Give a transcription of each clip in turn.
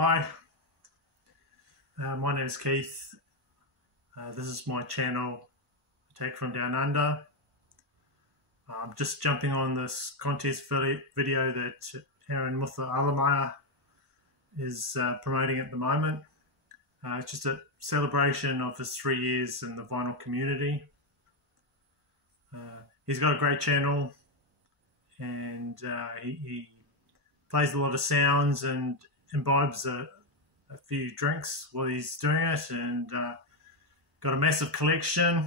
Hi, my name is Keith. This is my channel, Attack from Down Under. I'm just jumping on this contest video that Mutha Alamare is promoting at the moment. It's just a celebration of his 3 years in the vinyl community. He's got a great channel, and he plays a lot of sounds and imbibes a few drinks while he's doing it, and got a massive collection.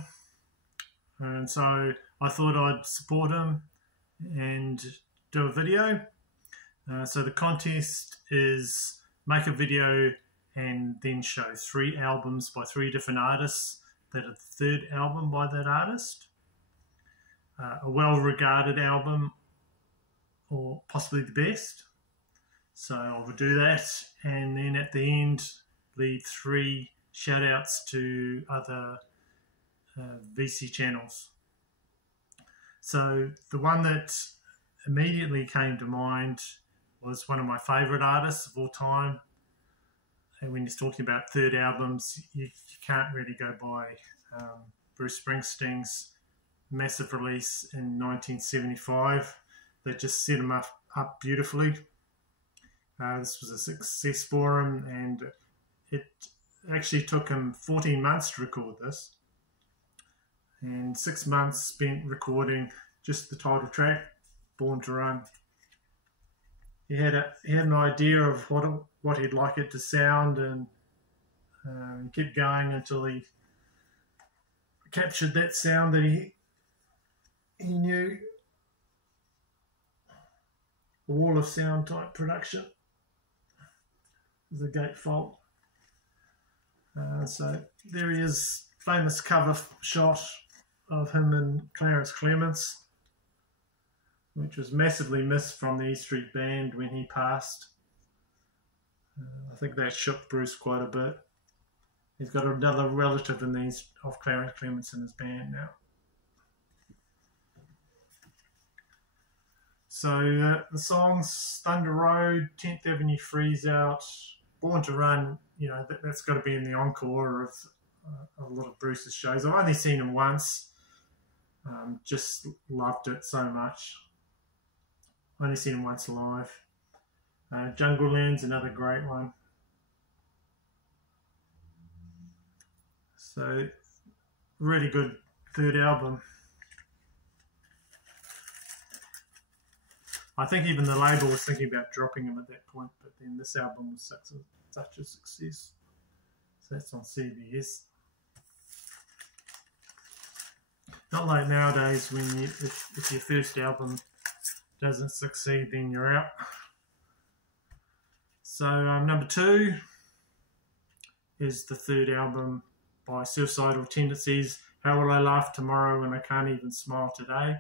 And so I thought I'd support him and do a video. So the contest is make a video and then show 3 albums by 3 different artists that are the 3rd album by that artist, a well-regarded album or possibly the best. So I will do that, and then at the end leave 3 shout-outs to other VC channels. So the one that immediately came to mind was one of my favourite artists of all time. And when you're talking about 3rd albums, you can't really go by Bruce Springsteen's massive release in 1975 that just set him up beautifully. This was a success for him, and it actually took him 14 months to record this, and 6 months spent recording just the title track, Born to Run. He had an idea of what he'd like it to sound, and kept going until he captured that sound that he knew. A wall of sound type production. The gatefold. So there he is, famous cover shot of him and Clarence Clements, which was massively missed from the E Street Band when he passed. I think that shook Bruce quite a bit. He's got another relative of Clarence Clements in his band now. So the songs Thunder Road, 10th Avenue Freeze Out, Born to Run, that's got to be in the encore of a lot of Bruce's shows. I've only seen him once, just loved it so much. Only seen him once live. Jungle Land's another great one. So, really good 3rd album. I think even the label was thinking about dropping him at that point, but then this album was such a success. So that's on CBS. Not like nowadays when if your first album doesn't succeed, then you're out. So number 2 is the 3rd album by Suicidal Tendencies, How Will I Laugh Tomorrow When I Can't Even Smile Today.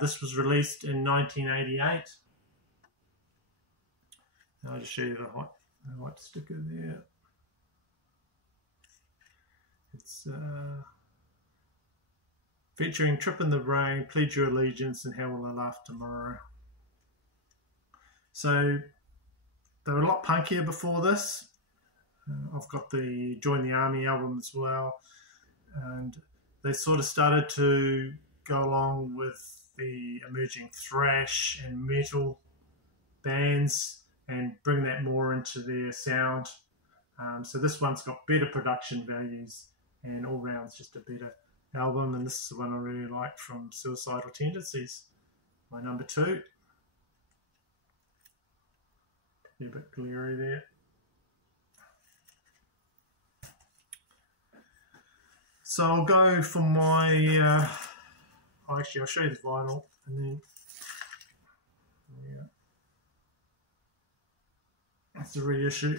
This was released in 1988. I'll just show you the white sticker there. It's featuring Trip in the Brain, Pledge Your Allegiance, and How Will I Laugh Tomorrow. So they were a lot punkier before this. I've got the Join the Army album as well, and they sort of started to go along with the emerging thrash and metal bands and bring that more into their sound. So this one's got better production values, and all round it's just a better album, and this is the one I really like from Suicidal Tendencies, my number 2. A bit glary there. So I'll go for my actually, I'll show you the vinyl, and then that's the reissue.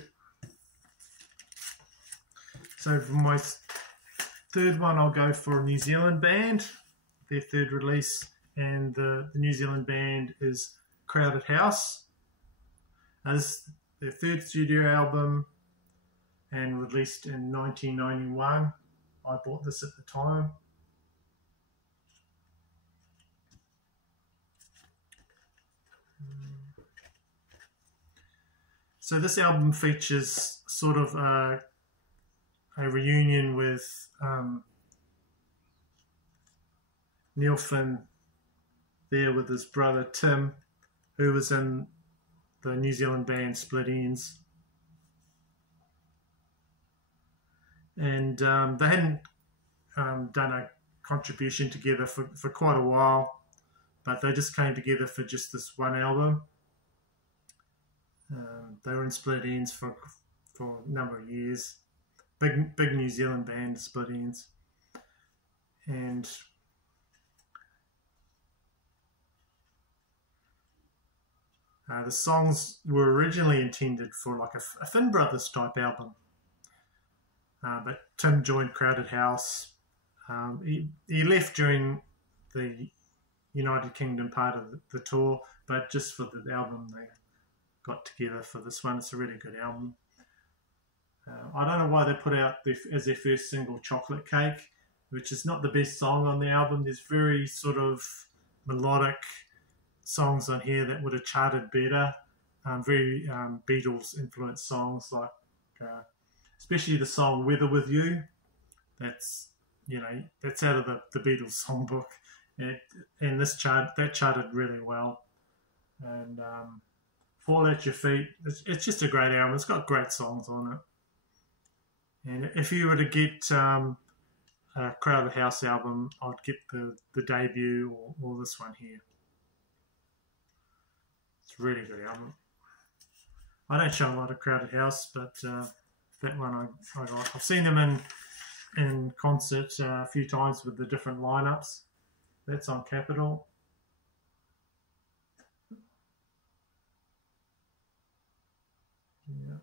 So for my 3rd one, I'll go for a New Zealand band, their 3rd release, and the New Zealand band is Crowded House. This is their 3rd studio album and released in 1991. I bought this at the time. So this album features sort of a reunion with Neil Finn there with his brother Tim, who was in the New Zealand band Split Enz. And they hadn't done a contribution together for quite a while, but they just came together for just this one album. They were in Split Enz for a number of years. Big New Zealand band, Split Enz. And the songs were originally intended for like a Finn Brothers type album. But Tim joined Crowded House. He left during the United Kingdom part of the tour, but just for the album they got together for this one. It's a really good album. I don't know why they put out as their first single Chocolate Cake, which is not the best song on the album. There's very sort of melodic songs on here that would have charted better. Very Beatles influenced songs, like especially the song Weather With You. That's out of the Beatles songbook, and that charted really well. And Fall at Your Feet, it's just a great album. It's got great songs on it. And if you were to get a Crowded House album, I'd get the debut or this one here. It's a really good album. I don't show a lot of Crowded House, but that one I got. I've seen them in concert a few times with the different lineups. That's on Capitol. Yeah.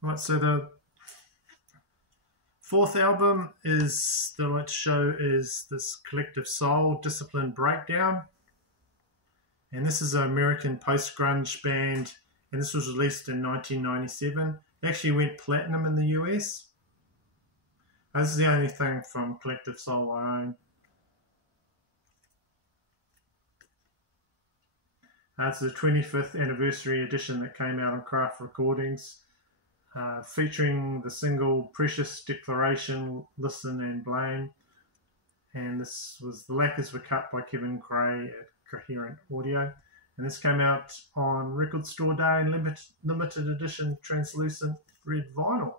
Right, so the fourth album that I like to show is this Collective Soul Discipline Breakdown. And this is an American post-grunge band, and this was released in 1997. It actually went platinum in the US. This is the only thing from Collective Soul I own. It's the 25th anniversary edition that came out on Craft Recordings, featuring the single Precious Declaration, Listen and Blame. And the lacquers were cut by Kevin Gray at Coherent Audio. And this came out on Record Store Day in limited edition translucent red vinyl.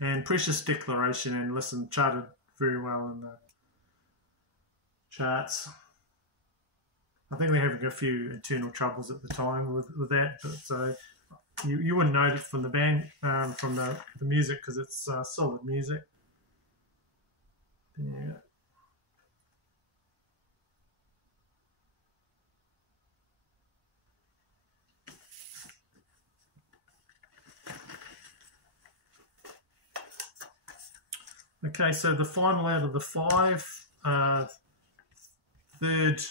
And Precious Declaration and Listen charted very well in the charts. I think they're having a few internal troubles at the time with that, but so you wouldn't know it from the band, from the music, because it's solid music. Yeah. Okay, so the final out of the five, third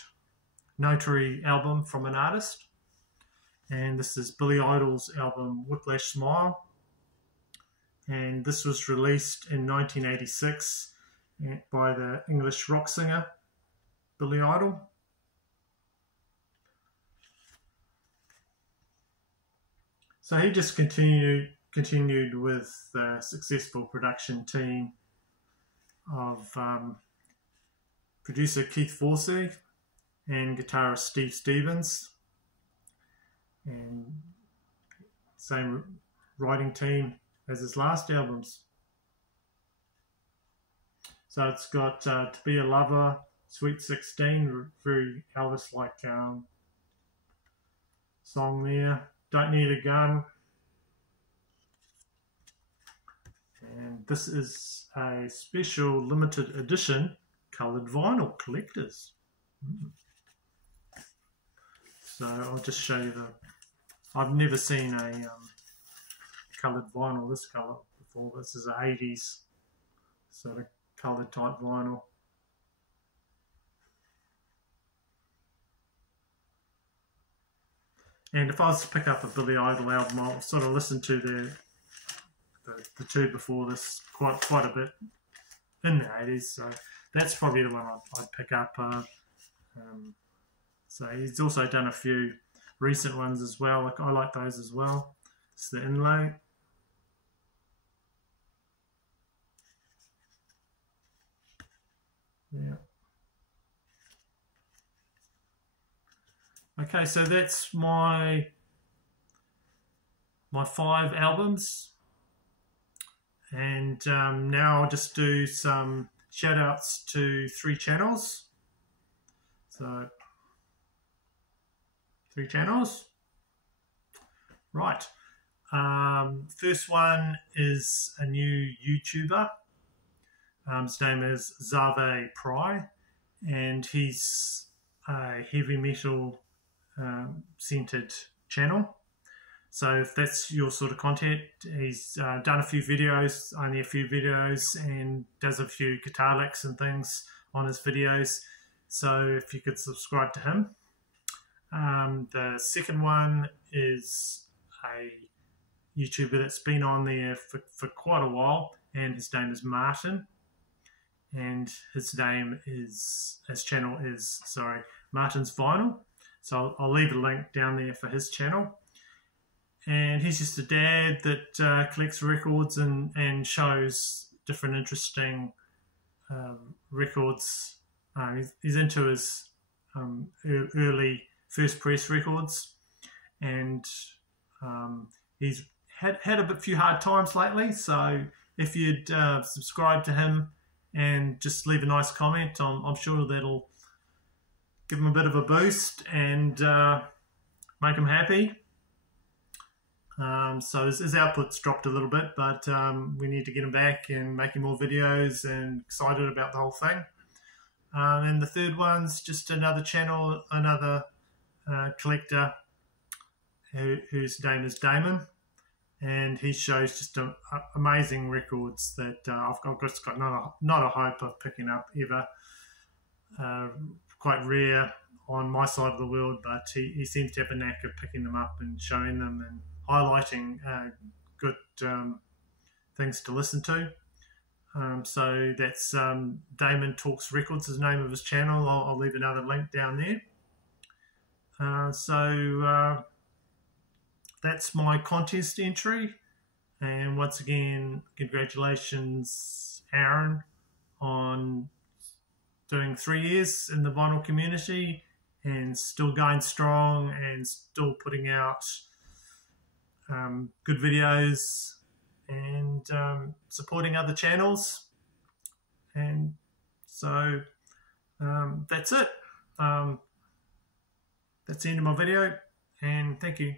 Notary album from an artist, and this is Billy Idol's album Whiplash Smile, and this was released in 1986 by the English rock singer Billy Idol. So he just continued with the successful production team of producer Keith Forsey and guitarist Steve Stevens, and same writing team as his last albums. So it's got To Be a Lover, Sweet 16, very Elvis-like song there, Don't Need a Gun, and this is a special limited edition coloured vinyl collectors. So I'll just show you I've never seen a coloured vinyl this colour before. This is an 80s sort of coloured type vinyl. And if I was to pick up a Billy Idol album, I'll sort of listen to the the two before this, quite a bit in the 80s. So that's probably the one I'd pick up. So he's also done a few recent ones as well. I like those as well. It's the inlay. Yeah. Okay, so that's my 5 albums, and now I'll just do some shout outs to 3 channels. So 3 channels. Right. First one is a new YouTuber. His name is Zave Pry, and he's a heavy metal centered channel. So if that's your sort of content, he's done a few videos, only a few videos, and does a few guitar licks and things on his videos. So if you could subscribe to him. The second one is a YouTuber that's been on there for quite a while, and his name is Martin. And his channel is Martin's Vinyl. So I'll leave a link down there for his channel. And he's just a dad that collects records and shows different interesting records. He's into his early first press records, and he's had a few hard times lately. So if you'd subscribe to him and just leave a nice comment, I'm sure that'll give him a bit of a boost and make him happy. So his output's dropped a little bit, but we need to get him back and making more videos, and excited about the whole thing. And the third one's just another channel, another collector whose name is Damon, and he shows just amazing records that I've just got not a hope of picking up ever. Quite rare on my side of the world, but he seems to have a knack of picking them up and showing them and highlighting good things to listen to. So that's Damon Talks Records is the name of his channel. I'll leave another link down there. So that's my contest entry. And once again, congratulations, Aaron, on doing 3 years in the vinyl community and still going strong and still putting out good videos and supporting other channels. And so that's it. That's the end of my video, and thank you.